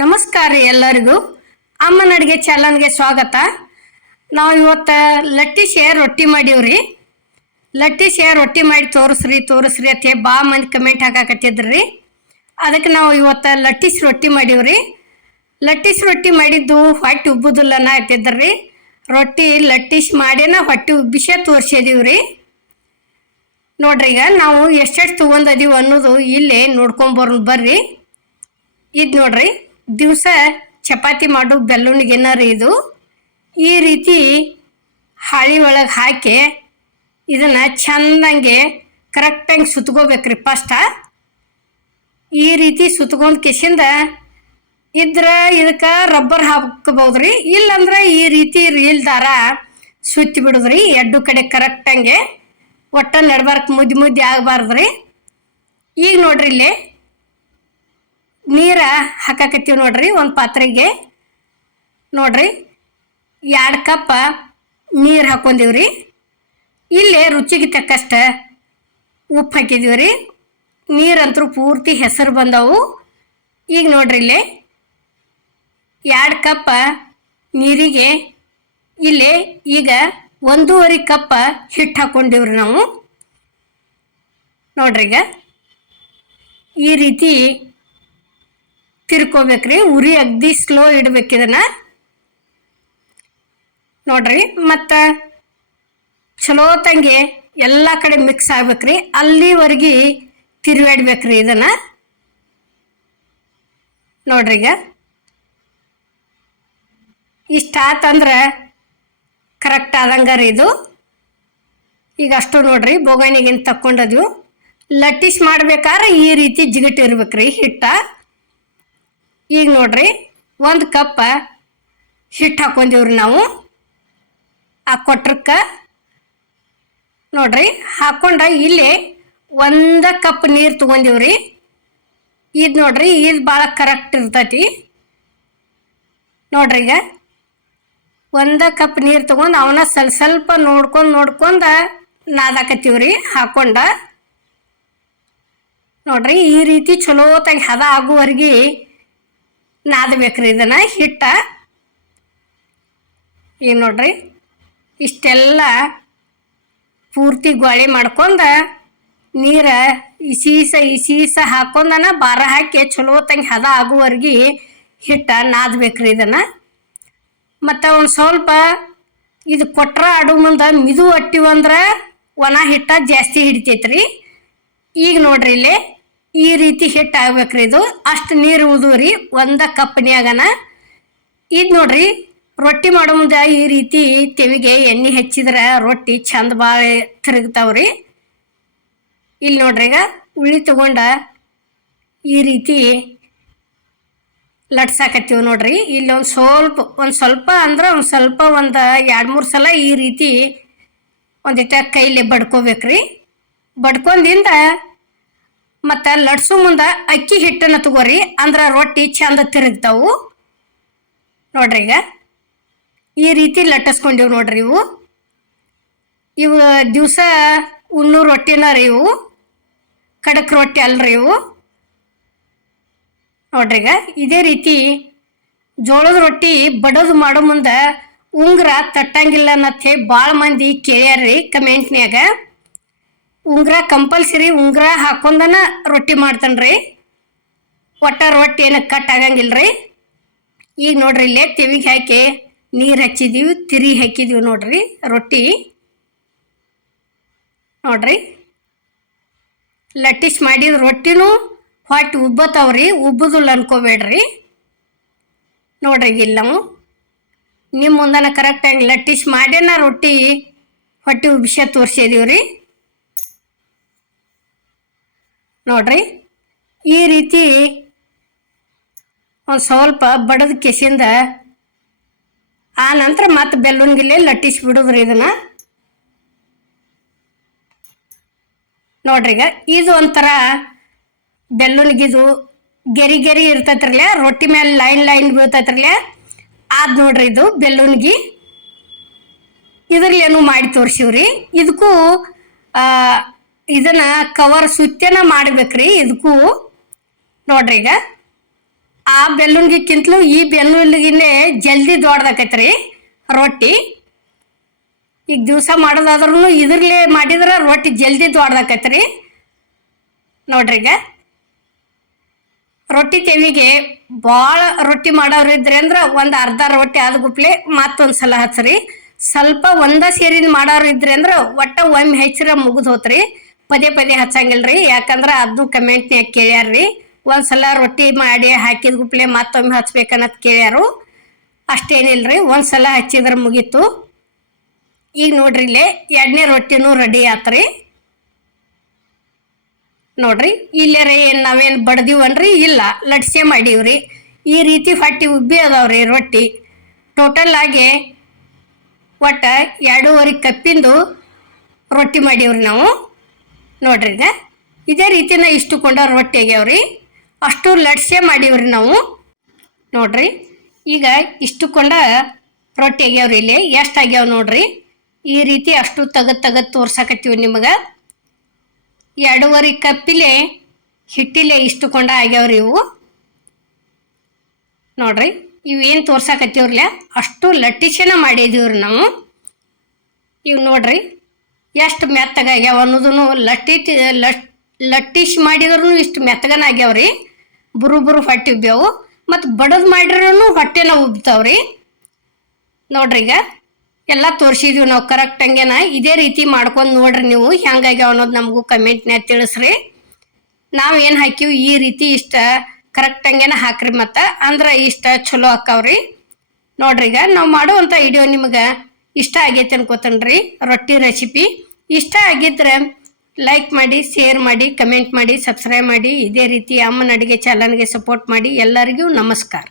ನಮಸ್ಕಾರ ರೀ ಎಲ್ಲರಿಗೂ. ಅಮ್ಮನ ಅಡುಗೆ ಚಾನಲ್ಗೆ ಸ್ವಾಗತ. ನಾವು ಇವತ್ತು ಲಟ್ಟಿಸೆ ರೊಟ್ಟಿ ಮಾಡೀವ್ರಿ. ಲಟ್ಟಿಸೆ ರೊಟ್ಟಿ ಮಾಡಿ ತೋರಿಸ್ರಿ ತೋರಿಸ್ರಿ ಅಂತ ಭಾಳ ಮಂದಿ ಕಮೆಂಟ್ ಹಾಕಾಕತ್ತಿದ್ರಿ. ಅದಕ್ಕೆ ನಾವು ಇವತ್ತು ಲಟ್ಟಿಸ್ ರೊಟ್ಟಿ ಮಾಡೀವ್ರಿ. ಲಟ್ಟಿಸ್ ರೊಟ್ಟಿ ಮಾಡಿದ್ದು ಹೊಟ್ಟೆ ಉಬ್ಬುದಿಲ್ಲನ ಆಗ್ತಿದ್ರಿ ರೊಟ್ಟಿ ಲಟ್ಟಿಸ್ ಮಾಡೇನ ಹೊಟ್ಟೆ ಉಬ್ಬಿಸೇ ತೋರಿಸಿದೀವ್ರಿ. ನೋಡ್ರಿ ಈಗ ನಾವು ಎಷ್ಟೆಷ್ಟು ತೊಗೊಂಡದೀವಿ ಅನ್ನೋದು ಇಲ್ಲೇ ನೋಡ್ಕೊಂಬರ್ ಬರ್ರಿ. ಇದು ನೋಡ್ರಿ. ದಿವಸ ಚಪಾತಿ ಮಾಡು ಬೆಲ್ಲುಣಿಗೆನಾರಿ ಇದು, ಈ ರೀತಿ ಹಾಳಿ ಒಳಗೆ ಹಾಕಿ ಇದನ್ನು ಚಂದಂಗೆ ಕರೆಕ್ಟಾಗಿ ಸುತ್ಕೋಬೇಕ್ರಿ ಫಸ್ಟ ಈ ರೀತಿ ಸುತ್ಕೊಂಡು ಕಿಸಿಂದ ಇದ್ರೆ ಇದಕ್ಕೆ ರಬ್ಬರ್ ಹಾಕ್ಬೋದ್ರಿ, ಇಲ್ಲಂದ್ರೆ ಈ ರೀತಿ ರೀಲ್ ದಾರ ಸುತ್ತಿ ಬಿಡೋದ್ರಿ ಎರಡು ಕಡೆ ಕರೆಕ್ಟಂಗೆ ಒಟ್ಟ ನಡ್ಬಾರ್ಕ್ ಮುದ್ದೆ ಮುದ್ದೆ ಆಗಬಾರ್ದ್ರಿ. ಈಗ ನೋಡ್ರಿ ಇಲ್ಲಿ ನೀರ ಹಾಕಾಕತ್ತೀವಿ ನೋಡ್ರಿ, ಒಂದು ಪಾತ್ರೆಗೆ. ನೋಡ್ರಿ, ಎರಡು ಕಪ್ ನೀರು ಹಾಕೊಂಡೀವ್ರಿ ಇಲ್ಲೇ ರುಚಿಗೆ ತಕ್ಕಷ್ಟ ಉಪ್ಪು ಹಾಕಿದೀವಿ ರೀ ನೀರಂತರೂ ಪೂರ್ತಿ ಹೆಸರು ಬಂದವು. ಈಗ ನೋಡ್ರಿ ಇಲ್ಲಿ, ಎರಡು ಕಪ್ ನೀರಿಗೆ ಇಲ್ಲಿ ಈಗ ಒಂದೂವರೆ ಕಪ್ ಹಿಟ್ಟು ಹಾಕ್ಕೊಂಡಿವ್ರಿ ನಾವು. ನೋಡ್ರಿ ಈಗ, ಈ ರೀತಿ ತಿರ್ಕೋಬೇಕ್ರಿ. ಉರಿ ಅಗ್ದಿ ಸ್ಲೋ ಇಡ್ಬೇಕು ಇದನ್ನ. ನೋಡ್ರಿ, ಮತ್ತು ಚಲೋ ತಂಗೆ ಎಲ್ಲ ಕಡೆ ಮಿಕ್ಸ್ ಆಗ್ಬೇಕ್ರಿ. ಅಲ್ಲಿವರೆಗೆ ತಿರುವಾಡ್ಬೇಕ್ರಿ ಇದನ್ನ. ನೋಡ್ರಿ ಈಗ. ಇಷ್ಟ ಆತಂದ್ರೆ ಕರೆಕ್ಟ್ ಆದಂಗಾರ ಇದು. ಈಗ ಅಷ್ಟು ನೋಡ್ರಿ, ಬೋಗಾಣಿಗಿಂತ ತಕ್ಕೊಂಡದ್ವು. ಲಟ್ಟಿಸ್ ಮಾಡ್ಬೇಕಾದ್ರೆ ಈ ರೀತಿ ಜಿಗಟ್ ಇರ್ಬೇಕ್ರಿ ಹಿಟ್ಟ. ಈಗ ನೋಡ್ರಿ, ಒಂದು ಕಪ್ ಹಿಟ್ಟು ಹಾಕೊಂಡೀವ್ರಿ ನಾವು. ಆ ಕೊಟ್ರಕ್ಕೆ ನೋಡ್ರಿ, ಹಾಕೊಂಡ ಇಲ್ಲಿ ಒಂದು ಕಪ್ ನೀರು ತೊಗೊಂಡಿವ್ರಿ. ಇದು ನೋಡ್ರಿ, ಇದು ಭಾಳ ಕರೆಕ್ಟ್ ಇರ್ತೈತಿ. ನೋಡ್ರಿ ಈಗ, ಒಂದು ಕಪ್ ನೀರು ತೊಗೊಂಡು ಅವನ್ನ ಸ್ವಲ್ಪ ಸ್ವಲ್ಪ ನೋಡ್ಕೊಂಡು ನೋಡ್ಕೊಂಡ ನಾದಾಕತ್ತೀವ್ರಿ ಹಾಕೊಂಡ. ನೋಡ್ರಿ, ಈ ರೀತಿ ಚಲೋತಾಗಿ ಹದ ಆಗುವವರೆಗೆ ನಾದಬೇಕ್ರಿ ಇದನ್ನು ಹಿಟ್ಟ. ಈಗ ನೋಡ್ರಿ, ಇಷ್ಟೆಲ್ಲ ಪೂರ್ತಿ ಗೋಳಿ ಮಾಡ್ಕೊಂಡ ನೀರ ಇಸೀಸ ಇಸೀಸ ಹಾಕೊಂಡನ ಬಾರ ಹಾಕಿ ಚಲೋ ತಂಗೆ ಹದ ಆಗುವವರೆಗೆ ಹಿಟ್ಟ ನಾದಬೇಕ್ರಿ ಇದನ್ನು. ಮತ್ತು ಒಂದು ಸ್ವಲ್ಪ ಇದು ಕೊಟ್ರ ಆಡು ಮುಂದೆ ಮಿದು ಅಟ್ಟಿವಂದ್ರೆ ಒಣ ಹಿಟ್ಟ ಜಾಸ್ತಿ ಹಿಡಿತೈತ್ರಿ. ಈಗ ನೋಡ್ರಿ ಇಲ್ಲಿ ಈ ರೀತಿ ಹಿಟ್ಟು ಆಗ್ಬೇಕ್ರಿ ಇದು. ಅಷ್ಟು ನೀರು ಉದುರಿ ಒಂದ ಕಪ್ನ್ಯಾಗನ. ಇದು ನೋಡ್ರಿ, ರೊಟ್ಟಿ ಮಾಡೋ ಮುಂದೆ ಈ ರೀತಿ ತೆವಿಗೆ ಎಣ್ಣೆ ಹಚ್ಚಿದ್ರೆ ರೊಟ್ಟಿ ಚಂದ ಭಾಳ ತಿರುಗ್ತಾವ್ರಿ. ಇಲ್ಲಿ ನೋಡ್ರಿ ಈಗ, ಉಳ್ಳಿ ತಗೊಂಡ ಈ ರೀತಿ ಲಟ್ಸಾಕತ್ತೀವಿ ನೋಡ್ರಿ. ಇಲ್ಲಿ ಒಂದು ಸ್ವಲ್ಪ ಒಂದು ಸ್ವಲ್ಪ ಅಂದ್ರೆ ಒಂದು ಸ್ವಲ್ಪ ಒಂದು ಎರಡು ಮೂರು ಸಲ ಈ ರೀತಿ ಒಂದಿಟ್ಟ ಕೈಲಿ ಬಡ್ಕೋಬೇಕ್ರಿ. ಬಡ್ಕೊಂಡಿಂದ ಮತ್ತು ಲಟ್ಸು ಮುಂದೆ ಅಕ್ಕಿ ಹಿಟ್ಟನ್ನು ತಗೋರಿ, ಅಂದ್ರೆ ರೊಟ್ಟಿ ಚಂದ ತಿರುಗ್ತಾವು. ನೋಡ್ರಿ ಈಗ. ಈ ರೀತಿ ಲಟ್ಟಿಸ್ಕೊಂಡಿವ್ ನೋಡ್ರಿ ಇವು. ಇವು ದಿವಸ ಉಣ್ಣು ರೊಟ್ಟಿನ ರೀ ಇವು. ಖಡಕ್ ರೊಟ್ಟಿ ಅಲ್ರಿ ಇವು. ನೋಡ್ರಿ ಈಗ. ಇದೇ ರೀತಿ ಜೋಳದ ರೊಟ್ಟಿ ಬಡೋದು ಮಾಡೋ ಮುಂದೆ ಉಂಗ್ರ ತಟ್ಟಂಗಿಲ್ಲ ಅನ್ನತ್ತೆ ಭಾಳ ಮಂದಿ ಕೇಳ್ಯಾರ್ರಿ ಕಮೆಂಟ್ನ್ಯಾಗ. ಉಂಗ್ರ ಕಂಪಲ್ಸರಿ ಉಂಗ್ರ ಹಾಕೊಂಡನ ರೊಟ್ಟಿ ಮಾಡ್ತಾನ್ರಿ. ಒಟ್ಟ ರೊಟ್ಟಿ ಏನಕ್ಕೆ ಕಟ್ ಆಗಂಗಿಲ್ರಿ. ಈಗ ನೋಡ್ರಿ ಇಲ್ಲೇ ತೆವಿಗೆ ಹಾಕಿ ನೀರು ಹಚ್ಚಿದೀವಿ, ತಿರಿ ಹಾಕಿದೀವಿ ನೋಡ್ರಿ ರೊಟ್ಟಿ. ನೋಡ್ರಿ. ಲಟ್ಟಿಸ್ ಮಾಡಿದ ರೊಟ್ಟಿನೂ ಹೊಟ್ಟೆ ಉಬ್ಬತಾವ್ರಿ ಉಬ್ಬುದಿಲ್ಲ ಅನ್ಕೋಬೇಡ್ರಿ. ನೋಡ್ರಿ ಇಲ್ಲ ನಾವು ನಿಮ್ಮ ಮುಂದನ ಕರೆಕ್ಟಾಗಿ ಲಟ್ಟಿಸ್ ಮಾಡ್ಯನ ರೊಟ್ಟಿ ಹೊಟ್ಟೆ ಉಬ್ಬಿಸ ತೋರಿಸಿದೀವಿ ರೀ ನೋಡ್ರಿ, ಈ ರೀತಿ ಒಂದು ಸ್ವಲ್ಪ ಬಡದ ಕೆಸಿಂದ ಆ ನಂತರ ಮತ್ತೆ ಬೆಲ್ಲುನ್ಗಿಲೆ ಲಟ್ಟಿಸಿ ಬಿಡುದ್ರಿ ಇದನ್ನ. ನೋಡ್ರಿ ಈಗ ಇದು ಒಂಥರ ಬೆಲ್ಲುನ್ಗಿದು ಗೆರಿ ಗೆರಿ ಇರ್ತೈತ್ರಲ್ಲ, ರೊಟ್ಟಿ ಮೇಲೆ ಲೈನ್ ಲೈನ್ ಬೀಳ್ತೈತ್ರಲ್ಲ ಅದು ನೋಡ್ರಿ ಇದು ಬೆಲ್ಲುನ್ಗಿ ಇದ್ರಲ್ಲೇನು ಮಾಡಿ ತೋರಿಸಿವ್ರಿ. ಇದಕ್ಕೂ ಇದನ್ನ ಕವರ್ ಸುತ್ತೇನ ಮಾಡ್ಬೇಕ್ರಿ ಇದಕ್ಕೂ ನೋಡ್ರಿ ಈಗ. ಆ ಬೆಲ್ಲೂನ್ಗಿಕ್ಕಿಂತಲೂ ಈ ಬೆಲ್ಲುನ್ಗಿನೇ ಜಲ್ದಿ ದೊಡ್ಡದಾಕೈತ್ರಿ ರೊಟ್ಟಿ. ಈಗ ದಿವಸ ಮಾಡೋದಾದ್ರೂ ಇದ್ರಲ್ಲೇ ಮಾಡಿದ್ರೆ ರೊಟ್ಟಿ ಜಲ್ದಿ ದೊಡ್ಡದಾಕೈತ್ರಿ ನೋಡ್ರಿ ಈಗ. ರೊಟ್ಟಿ ತೆವಿಗೆ ಭಾಳ ರೊಟ್ಟಿ ಮಾಡೋರು ಇದ್ರಿ ಅಂದ್ರೆ ಒಂದು ಅರ್ಧ ರೊಟ್ಟಿ ಆದ ಗುಪ್ಲೆ ಮತ್ತೊಂದು ಸಲ ಹಚ್ಚ್ರಿ ಸ್ವಲ್ಪ ಒಂದ ಸೇರಿನ ಮಾಡೋರು ಇದ್ರಿ ಅಂದ್ರೆ ಒಟ್ಟ ಒಮ್ಮೆ ಹೆಚ್ಚಿರ ಮುಗಿದು ಹೋತ್ರಿ. ಪದೇ ಪದೇ ಹಚ್ಚಂಗಿಲ್ರಿ, ಯಾಕಂದ್ರೆ ಅದು ಕಮೆಂಟ್ನ್ಯಾಗ ಕೇಳ್ಯಾರ್ರಿ. ಒಂದ್ಸಲ ರೊಟ್ಟಿ ಮಾಡಿ ಹಾಕಿದ ಗುಪ್ಲೆ ಮತ್ತೊಮ್ಮೆ ಹಚ್ಬೇಕನ್ನೋದು ಕೇಳ್ಯಾರು. ಅಷ್ಟೇನಿಲ್ರಿ, ಒಂದ್ಸಲ ಹಚ್ಚಿದ್ರೆ ಮುಗೀತು. ಈಗ ನೋಡ್ರಿ ಇಲ್ಲೇ, ಎರಡನೇ ರೊಟ್ಟಿನೂ ರೆಡಿ ಆತ್ರಿ. ನೋಡ್ರಿ ಇಲ್ಲೇ ಏನು ನಾವೇನು ಬಡ್ದೀವನ್ರಿ? ಇಲ್ಲ ಲಟ್ಸೆ ಮಾಡೀವ್ರಿ. ಈ ರೀತಿ ಹೊಟ್ಟಿ ಉಬ್ಬಿ ಅದಾವ್ರಿ ರೊಟ್ಟಿ. ಟೋಟಲ್ ಆಗಿ ಒಟ್ಟು ಎರಡೂವರೆ ಕಪ್ಪಿಂದು ರೊಟ್ಟಿ ಮಾಡೀವ್ರಿ ನಾವು. ನೋಡ್ರಿ ಈಗ. ಇದೇ ರೀತಿನ ಇಷ್ಟು ಕೊಂಡ ರೊಟ್ಟಿ ಆಗ್ಯಾವ್ರಿ. ಅಷ್ಟು ಲಟ್ಸೆ ಮಾಡೀವ್ರಿ ನಾವು. ನೋಡ್ರಿ. ಈಗ ಇಷ್ಟು ಕೊಂಡ ರೊಟ್ಟಿ ಆಗ್ಯಾವ್ರಿ ಇಲ್ಲಿ. ಎಷ್ಟು ಆಗ್ಯಾವ ನೋಡ್ರಿ. ಈ ರೀತಿ ಅಷ್ಟು ತಗದ್ ತಗದ್ ತೋರ್ಸಕತ್ತೀವಿ ನಿಮಗೆ. ಎರಡೂವರೆ ಕಪ್ಪಿಲೆ ಹಿಟ್ಟಿಲೆ ಇಷ್ಟು ಕೊಂಡ ಆಗ್ಯಾವ್ರಿ ಇವು. ನೋಡ್ರಿ. ಇವೇನು ತೋರ್ಸಕತ್ತೀವ್ರಲ್ಲ ಅಷ್ಟು ಲಟ್ಟಿಸೇನ ಮಾಡಿದೀವ್ರಿ ನಾವು. ಇವು ನೋಡ್ರಿ. ಎಷ್ಟು ಮೆತ್ತಗಾಗ್ಯಾವ ಅನ್ನೋದನ್ನು ಲಟ್ಟಿ ಲಟ್ ಲಟ್ಟಿಶ್ ಮಾಡಿದ್ರು ಇಷ್ಟು ಮೆತ್ತಗನ ಆಗ್ಯಾವ್ರಿ. ಬುರು ಬುರು ಹೊಟ್ಟೆ ಉಬ್ಬ್ಯಾವು ಮತ್ತು ಬಡದ್ ಮಾಡಿರೂ ಹೊಟ್ಟೆನ ಉಬ್ತಾವ್ರಿ. ನೋಡ್ರಿ ಈಗ, ಎಲ್ಲ ತೋರಿಸಿದ್ವಿ ನಾವು ಕರೆಕ್ಟ್ ಹಂಗೇನ. ಇದೇ ರೀತಿ ಮಾಡ್ಕೊಂಡು ನೋಡ್ರಿ ನೀವು ಹೆಂಗಾಗ್ಯಾವ ಅನ್ನೋದು ನಮಗೂ ಕಮೆಂಟ್ನ್ಯಾಗ ತಿಳಿಸ್ರಿ. ನಾವು ಏನು ಹಾಕಿವಿ, ಈ ರೀತಿ ಇಷ್ಟ ಕರೆಕ್ಟ್ ಹಂಗೇನ ಹಾಕ್ರಿ ಮತ್ತು. ಅಂದ್ರೆ ಇಷ್ಟ ಚಲೋ ಹಾಕಾವ್ರಿ ನೋಡ್ರಿ ಈಗ, ನಾವು ಮಾಡುವಂಥ ವಿಡಿಯೋ ನಿಮಗೆ ಇಷ್ಟ ಆಗೈತೆ ಅನ್ಕೋತನ್ರಿ, ರೊಟ್ಟಿ ರೆಸಿಪಿ ಇಷ್ಟ ಆಗಿದ್ರೆ ಲೈಕ್ ಮಾಡಿ ಶೇರ್ ಮಾಡಿ ಕಮೆಂಟ್ ಮಾಡಿ ಸಬ್ಸ್ಕ್ರೈಬ್ ಮಾಡಿ. ಇದೇ ರೀತಿ ಅಮ್ಮನ ಅಡುಗೆ ಚಾನಲ್ಗೆ ಸಪೋರ್ಟ್ ಮಾಡಿ ಎಲ್ಲರಿಗೂ ನಮಸ್ಕಾರ.